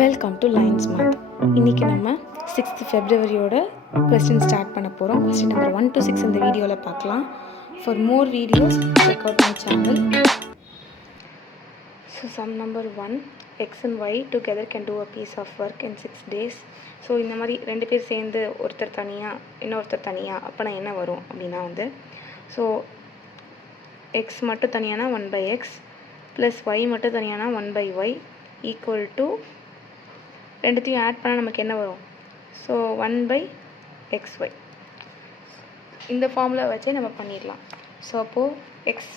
Welcome to lines math. இன்றைக்கி நம்ம 6th ஃபெப்ரவரியோட question start பண்ண போகிறோம். கொஸ்டின் நம்பர் 1 to 6 இந்த வீடியோவில் பார்க்கலாம். For more videos check out my channel. So sum number 1, x and y together can do a piece of work in 6 days. So இந்த மாதிரி ரெண்டு பேர் சேர்ந்து ஒருத்தர் தனியாக இன்னொருத்தர் தனியாக அப்போனா என்ன வரும் அப்படின்னா ஸோ x மட்டும் தனியானா 1/x ப்ளஸ் y மட்டும் தனியானா 1/y ஈக்குவல் டு ரெண்டுத்தையும் ஆட் பண்ணால் நமக்கு என்ன வரும்? So 1/xy. இந்த ஃபார்முலா வச்சே நம்ம பண்ணிடலாம். ஸோ அப்போது x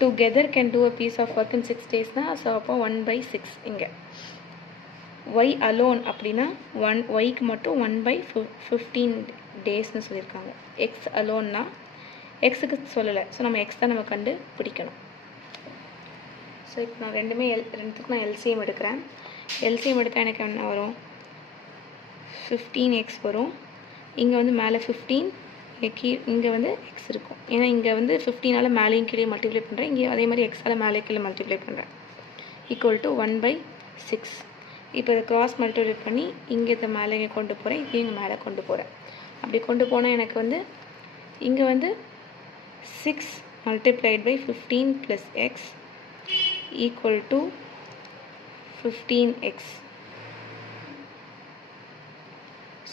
together can do a piece of work in 6 daysனா ஸோ அப்போ 1/6 இங்கே. ஒய் அலோன் அப்படின்னா ஒய்க்கு மட்டும் 1/15 டேஸ்னு சொல்லியிருக்காங்க. எக்ஸ் அலோன்னா எக்ஸுக்கு சொல்லலை. ஸோ நம்ம எக்ஸ் தான் நம்ம கண்டு பிடிக்கணும். ஸோ இப்போ நான் ரெண்டுத்துக்கும் நான் எல்சிஎம் எடுக்கிறேன். எல்சிஎம் எடுத்தால் எனக்கு என்ன வரும்? 15x வரும். இங்கே மேலே 15 இங்கே எக்ஸ் இருக்கும். ஏன்னா இங்கே 15ஆல் மேலேயும் கீழே மல்டிப்ளை பண்ணுறேன். இங்கே அதே மாதிரி எக்ஸால் மேலே கீழே மல்டிப்ளை பண்ணுறேன். Equal to 1/6. இப்போ இதை கிராஸ் மல்டிப்ளை பண்ணி இங்கே இதை மேலே இங்கே கொண்டு போகிறேன். இதையும் இங்கே மேலே கொண்டு போகிறேன். அப்படி கொண்டு போனால் எனக்கு இங்கே 6 multiplied by 15 plus x equal to 15x.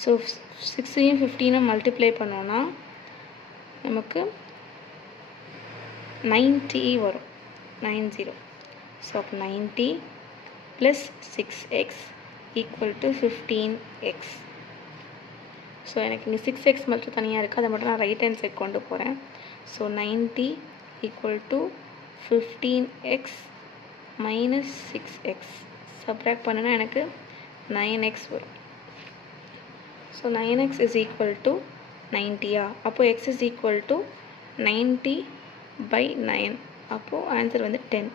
So 6ஐயும் 15ஐயும் மல்டிப்ளை பண்ணோன்னா நமக்கு 90 வரும். 90. ஸோ அப்போ 90 plus 6x equal to 15x. So எனக்கு இங்கே 6x மட்டும் தனியாக இருக்குது. அதை மட்டும் நான் ரைட் ஹேண்ட் சைட் கொண்டு போகிறேன். So 90 equal to 15x minus 6x. Subtract பண்ணுனா எனக்கு 9x வரும். So 9x is equal to 90. அப்போது x இஸ் ஈக்குவல் டு 90/9. அப்போது ஆன்சர் 10.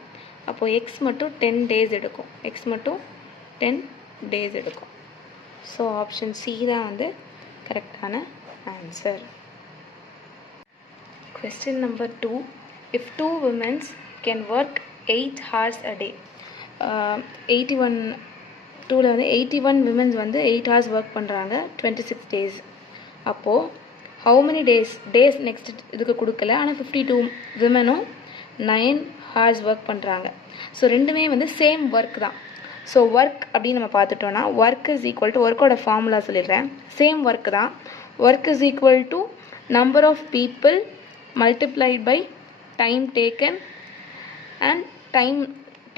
அப்போது x மட்டும் 10 டேஸ் எடுக்கும். x மட்டும் 10 டேஸ் எடுக்கும். ஸோ ஆப்ஷன் சி தான் கரெக்டான answer. Question number 2. If 2 women can work 8 hours a day, 81 women 8 hours work பண்ணுறாங்க 26 days. அப்போது how many days next இதுக்கு கொடுக்கல. ஆனால் 52 womenம் 9 hours work பண்ணுறாங்க. ஸோ ரெண்டுமே சேம் ஒர்க் தான். ஸோ ஒர்க் அப்படின்னு நம்ம பார்த்துட்டோன்னா ஒர்க் இஸ் ஈக்குவல் டு ஒர்க்கோட ஃபார்முலா சொல்லிடுறேன். சேம் ஒர்க் தான். Work is equal to number of people multiplied by time taken and time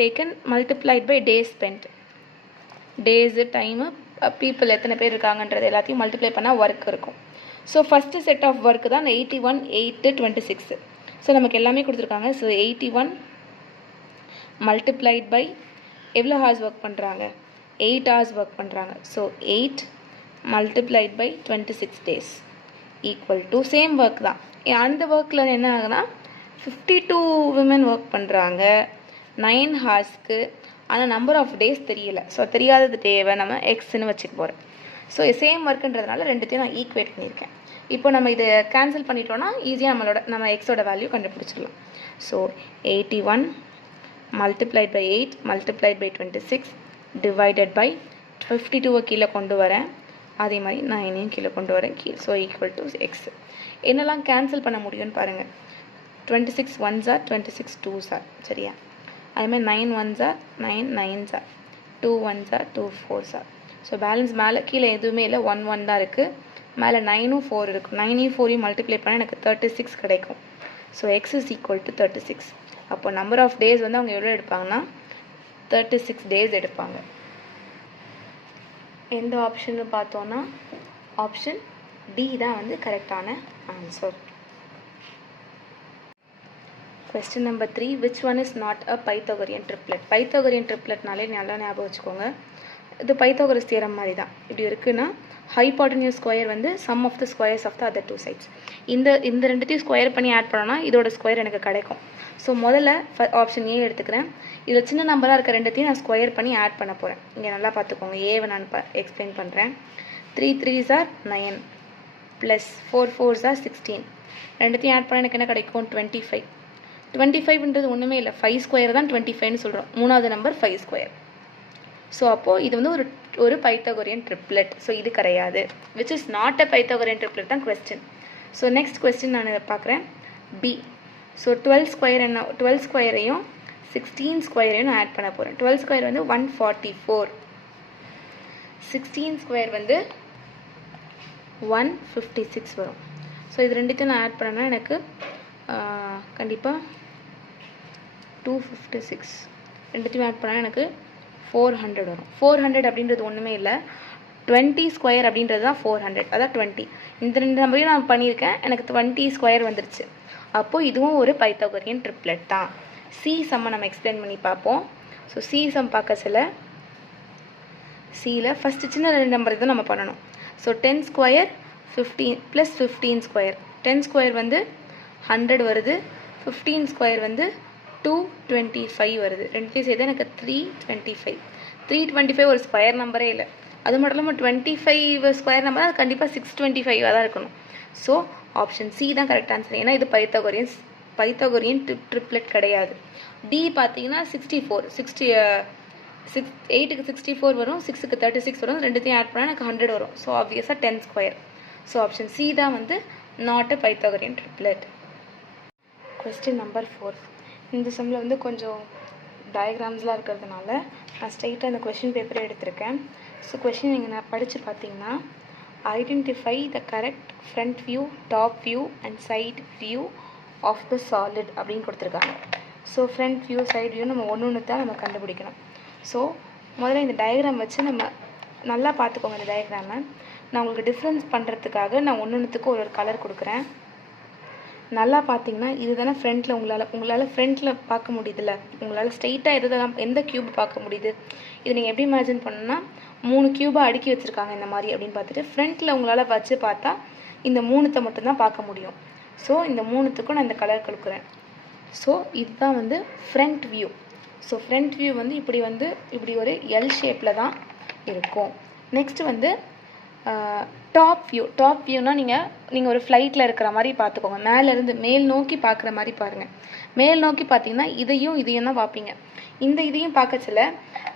taken multiplied by days spent. days, time, people எத்தனை பேர் இருக்காங்கன்றது எல்லாத்தையும் மல்டிப்ளை பண்ணால் ஒர்க் இருக்கும். So first set of work தான் 81, 8, 26. So நமக்கு எல்லாமே கொடுத்துருக்காங்க. ஸோ 81 மல்டிப்ளைட் பை எவ்வளோ ஹார்ஸ் ஒர்க் பண்ணுறாங்க? 8 hours ஒர்க் பண்ணுறாங்க. So 8 multiplied by 26 days equal to same work தான். அந்த ஒர்க்கில் என்ன ஆகுனா 52 women ஒர்க் பண்ணுறாங்க 9 ஹார்ஸ்க்கு. ஆனால் நம்பர் ஆஃப் டேஸ் தெரியலை. ஸோ தெரியாதது தேவை நம்ம எக்ஸ்ன்னு வச்சுக்க போகிறேன். ஸோ சேம் ஒர்க்குன்றதுனால ரெண்டுத்தையும் நான் ஈக்குவேட் பண்ணியிருக்கேன். இப்போ நம்ம இதை கேன்சல் பண்ணிட்டோன்னா ஈஸியாக நம்ம எக்ஸோட வேல்யூ கண்டுபிடிச்சிடலாம். So 81 multiplied by 8 multiplied by 26 divided by 52 கீழே கொண்டு வரேன். அதே மாதிரி 9ஐயும் கீழே கொண்டு வரேன். So equal to X. என்னெல்லாம் கேன்சல் பண்ண முடியும்னு பாருங்கள். 26 1s are 26 2s are. சரியா? அதேமாதிரி 9 1s are 9 9s are 2 1s are 2 4s are. So balance மேலே கீழே எதுவுமே இல்லை. 1 1 தான் இருக்குது. மேலே 9ம் 4 இருக்கும். 9ஐயும் 4ஐயும் மல்டிப்ளை பண்ணால் எனக்கு 36 கிடைக்கும். So X is equal to 36. அப்போ நம்பர் ஆஃப் டேஸ் அவங்க எவ்வளோ எடுப்பாங்கன்னா 36 டேஸ் எடுப்பாங்க. எந்த ஆப்ஷன் பார்த்தோன்னா ஆப்ஷன் டி தான் கரெக்டான answer. Question number 3. Which one is not a Pythagorean triplet? Pythagorean tripletனாலே நல்லா ஞாபகம் வச்சுக்கோங்க. இது பைத்தாகரஸ் தியரம் மாதிரி தான். இப்படி இருக்குன்னா hypotenuse square sum of the squares of the other two sides. இந்த ரெண்டுத்தையும் ஸ்கொயர் பண்ணி ஆட் பண்ணோன்னா இதோட ஸ்கொயர் எனக்கு கிடைக்கும். ஸோ முதல்ல ஆப்ஷன் ஏ எடுத்துக்கிறேன். இதில் சின்ன நம்பராக இருக்க ரெண்டுத்தையும் நான் ஸ்கொயர் பண்ணி ஆட் பண்ண போகிறேன். இங்கே நல்லா பார்த்துக்கோங்க. ஏவை நான் எக்ஸ்பிளைன் பண்ணுறேன். 3 3s are 9 plus 4 4s are 16. ரெண்டுத்தையும் ஆட் பண்ண எனக்கு என்ன கிடைக்கும்? 25. 25ன்றது ஒன்றுமே இல்லை. 5 ஸ்கொயர் தான் 25ன்னு சொல்கிறோம். மூணாவது நம்பர் 5 ஸ்கொயர். ஸோ அப்போது இது வந்து ஒரு பைத்தகோரியன் ட்ரிப்ளெட். ஸோ இது கிடையாது. Which is not a Pythagorean triplet தான் கொஸ்டின். ஸோ நெக்ஸ்ட் கொஸ்டின் நான் பார்க்குறேன். பி. ஸோ 12 ஸ்கொயர் என்ன, 12 ஸ்கொயரையும் 16 ஸ்கொயரையும் நான் ஆட் பண்ண போகிறேன். 12 ஸ்கொயர் வந்து 144, 16 ஸ்கொயர் வந்து 156 வரும். ஸோ இது ரெண்டுத்தையும் நான் ஆட் பண்ணேன்னா எனக்கு கண்டிப்பாக 256, ரெண்டுத்தையும் ஆட் பண்ணால் எனக்கு 400 வரும். 400 அப்படின்றது ஒன்றுமே இல்லை, 20 ஸ்கொயர் அப்படின்றது தான் 400, அதான் 20. இந்த ரெண்டு நம்பரையும் நான் பண்ணியிருக்கேன், எனக்கு 20 ஸ்கொயர் வந்துருச்சு. அப்போது இதுவும் ஒரு பைத்தகோரியன் ட்ரிப்ளெட் தான். சி சம்மை நம்ம எக்ஸ்பிளைன் பண்ணி பார்ப்போம். ஸோ சி சம் பார்க்க சில சியில் ஃபஸ்ட்டு சின்ன ரெண்டு நம்பர் தான் நம்ம பண்ணணும். So 10 square 15 plus 15 square, 10 square வந்து 100 வருது, 15 ஸ்கொயர் வந்து 225 வருது. ரெண்டுத்தையும் சேர்த்து எனக்கு 325. 325 ஒரு ஸ்கொயர் நம்பரே இல்லை. அது மட்டும் இல்லாமல் 25 ஸ்கொயர் நம்பர் அது கண்டிப்பாக 625 தான் இருக்கணும். ஸோ ஆப்ஷன் சி தான் கரெக்ட் ஆன்சர். ஏன்னா இது பைத்தகோரியன் ட்ரிப்ளெட் கிடையாது. டி பார்த்தீங்கன்னா 64, 8க்கு 64 வரும், 6க்கு 36 வரும், ரெண்டுத்தையும் ஆட் பண்ணால் எனக்கு 100 வரும். ஸோ ஆப்வியஸாக 10 ஸ்கொயர். ஸோ ஆப்ஷன் சி தான் வந்து not a Pythagorean triplet. Question number 4. இந்த சம்மில் வந்து கொஞ்சம் டயக்ராம்ஸ்லாம் இருக்கிறதுனால நான் ஸ்ட்ரைட்டாக இந்த கொஷின் பேப்பரே எடுத்திருக்கேன். ஸோ கொஷின் நீங்கள் நான் படித்து பார்த்தீங்கன்னா, identify the correct front view, top view and side view of the solid அப்படின்னு கொடுத்துருக்காங்க. So front view, side view நம்ம ஒன்று தான் நம்ம கண்டுபிடிக்கணும். ஸோ முதல்ல இந்த டயக்ராம் வச்சு நம்ம நல்லா பார்த்துக்கோங்க. இந்த டயக்ராமை நான் உங்களுக்கு டிஃப்ரென்ஸ் பண்ணுறதுக்காக நான் ஒன்றுத்துக்கும் ஒரு கலர் கொடுக்குறேன். நல்லா பார்த்தீங்கன்னா இது தானே ஃப்ரண்ட்டில் உங்களால் ஃப்ரண்ட்டில் பார்க்க முடியுதுல்ல, உங்களால் ஸ்ட்ரெயிட்டாக எந்த க்யூப் பார்க்க முடியுது. இது நீங்கள் எப்படி இமேஜின் பண்ணணும்னா 3 க்யூபாக அடுக்கி வச்சுருக்காங்க இந்த மாதிரி அப்படின்னு பார்த்துட்டு ஃப்ரண்ட்டில் உங்களால் வச்சு பார்த்தா இந்த 3த்தை மட்டும்தான் பார்க்க முடியும். ஸோ இந்த 3த்துக்கும் நான் இந்த கலர் கொடுக்குறேன். ஸோ இதுதான் வந்து front view. So front view வந்து இப்படி ஒரு எல் ஷேப்பில் தான் இருக்கும். நெக்ஸ்ட்டு வந்து டாப் வியூனால் நீங்கள் ஒரு ஃப்ளைட்டில் இருக்கிற மாதிரி பார்த்துக்கோங்க. மேல் நோக்கி பார்க்குற மாதிரி பாருங்கள். மேல் நோக்கி பார்த்தீங்கன்னா இதையும் தான் பார்ப்பீங்க. இதையும் பார்க்கச்சில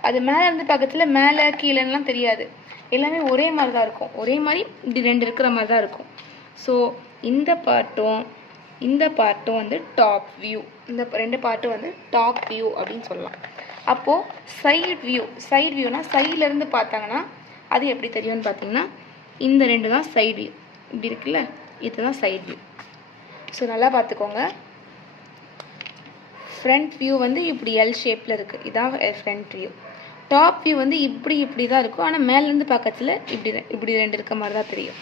அது மேலேருந்து பார்க்கச்சில மேலே கீழேலாம் தெரியாது, எல்லாமே ஒரே மாதிரி தான் இருக்கும். ஒரே மாதிரி இப்படி ரெண்டு இருக்கிற மாதிரி தான் இருக்கும். ஸோ இந்த பார்ட்டும் வந்து டாப் வியூ, இந்த ரெண்டு பார்ட்டும் வந்து டாப் வியூ அப்படின்னு சொல்லலாம். அப்போது சைட் வியூனா சைட்லேருந்து பார்த்தாங்கன்னா அது எப்படி தெரியும்னு பார்த்தீங்கன்னா இந்த ரெண்டு தான் சைட் வியூ, இப்படி இருக்குல்ல, இதுதான் சைட் வியூ. ஸோ நல்லா பார்த்துக்கோங்க. ஃப்ரண்ட் வியூ வந்து இப்படி எல் ஷேப்பில் இருக்குது, இதான் ஃப்ரண்ட் வியூ. டாப் வியூ வந்து இப்படி தான் இருக்கும், ஆனால் மேலேருந்து பார்க்கறதுல இப்படி ரெண்டு இருக்க மாதிரி தான் தெரியும்.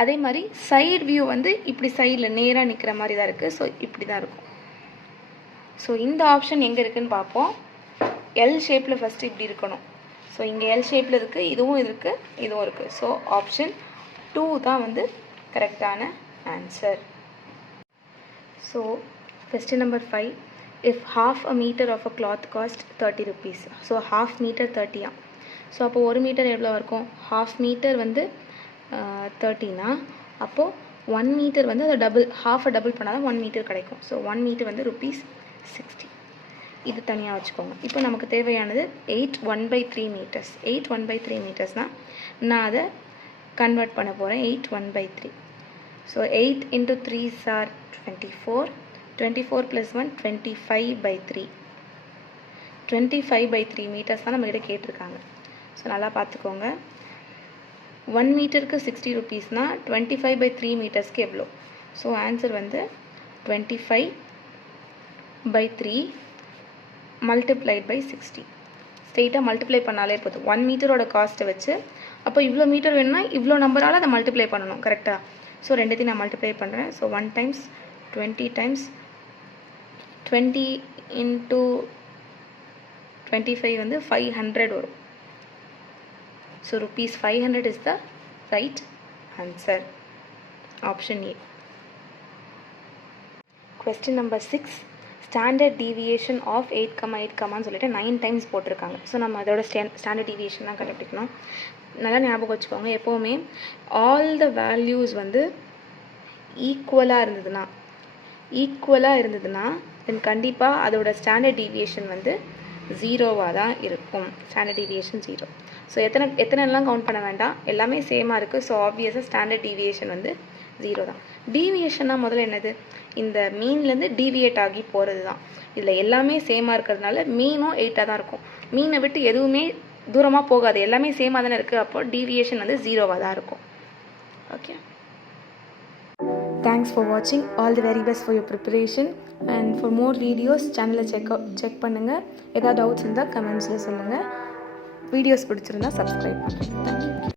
அதே மாதிரி சைட் வியூ வந்து இப்படி சைடில் நேராக நிற்கிற மாதிரி தான் இருக்குது. ஸோ இப்படி தான் இருக்கும். ஸோ இந்த ஆப்ஷன் எங்கே இருக்குதுன்னு பார்ப்போம். எல் ஷேப்பில் ஃபஸ்ட்டு இப்படி இருக்கணும். ஸோ இங்கே எல் ஷேப்பில் இருக்குது, இதுவும் இருக்குது. ஸோ ஆப்ஷன் 2 தான் வந்து கரெக்டான answer. So question number 5. If half a meter of a cloth cost 30 rupees. So half meter 30. So அப்போது 1 மீட்டர் எவ்வளோ இருக்கும்? half மீட்டர் வந்து 30னா அப்போது 1 மீட்டர் வந்து அதை half-அ டபுள் பண்ணால் தான் 1 மீட்டர் கிடைக்கும். ஸோ 1 மீட்டர் வந்து ₹60. இது தனியாக வச்சுக்கோங்க. இப்போ நமக்கு தேவையானது 8 1/3 மீட்டர்ஸ். 8 1/3 மீட்டர்ஸ்னால் நான் அதை கன்வெர்ட் பண்ண போகிறேன். 8 1/3. So 8 × 3 R 24. 24 + 1 25/3. 25/3 மீட்டர்ஸ் தான் நம்மகிட்ட கேட்டிருக்காங்க. ஸோ நல்லா பார்த்துக்கோங்க. 1 மீட்டருக்கு 60 rupeesனால் 25/3 மீட்டர்ஸ்க்கு எவ்வளோ? ஸோ ஆன்சர் வந்து 25/3 multiplied by 60. ஸ்ட்ரெயிட்டாக மல்டிப்ளை பண்ணாலே போதும். 1 மீட்டரோட காஸ்ட்டை வச்சு அப்போ இவ்வளோ மீட்டர் வேணும்னா இவ்வளோ நம்பரால் அதை மல்டிப்ளை பண்ணணும், கரெக்டாக? ஸோ ரெண்டுத்தையும் நான் மல்டிப்ளை பண்ணுறேன். ஸோ 1 டைம்ஸ் 20 டைம்ஸ் 20 × 25 வந்து 500 வரும். So ₹500 is the right answer. Option A. Question number 6. Standard deviation of 8,8 சொல்லிட்டு 9 டைம்ஸ் போட்டிருக்காங்க. ஸோ நம்ம அதோட ஸ்டாண்டர்ட் டீவியேஷன் தான் கண்டுபிடிக்கணும். நல்லா ஞாபகம் வச்சுக்கோங்க. எப்போவுமே ஆல் த வேல்யூஸ் வந்து ஈக்குவலாக இருந்ததுன்னா தென் கண்டிப்பாக அதோட ஸ்டாண்டர்ட் டீவியேஷன் வந்து ஜீரோவாக தான் இருக்கும். Standard deviation 0. ஸோ எத்தனைலாம் கவுண்ட் பண்ண வேண்டாம், எல்லாமே சேமாக இருக்குது. ஸோ ஆப்வியஸாக ஸ்டாண்டர்ட் டீவியேஷன் வந்து 0 தான். டீவியேஷன்னா முதல்ல என்னது, இந்த மீன்லேருந்து டீவியேட் ஆகி போகிறது தான். இதில் எல்லாமே சேமாக இருக்கிறதுனால மீனும் 8ஆக தான் இருக்கும். மீனை விட்டு எதுவுமே தூரமாக போகாது, எல்லாமே சேமாக தானே இருக்குது. அப்போ டீவியேஷன் வந்து 0வாக தான் இருக்கும். ஓகே, தேங்க்ஸ் ஃபார் வாட்சிங். All the very best for your preparation. And for more videos சேனலை செக் பண்ணுங்கள். ஏதாவது டவுட்ஸ் இருந்தால் கமெண்ட்ஸில் சொல்லுங்கள். வீடியோஸ் பிடிச்சிருந்தா சப்ஸ்கிரைப் பண்ணுங்கள். தேங்க்யூ.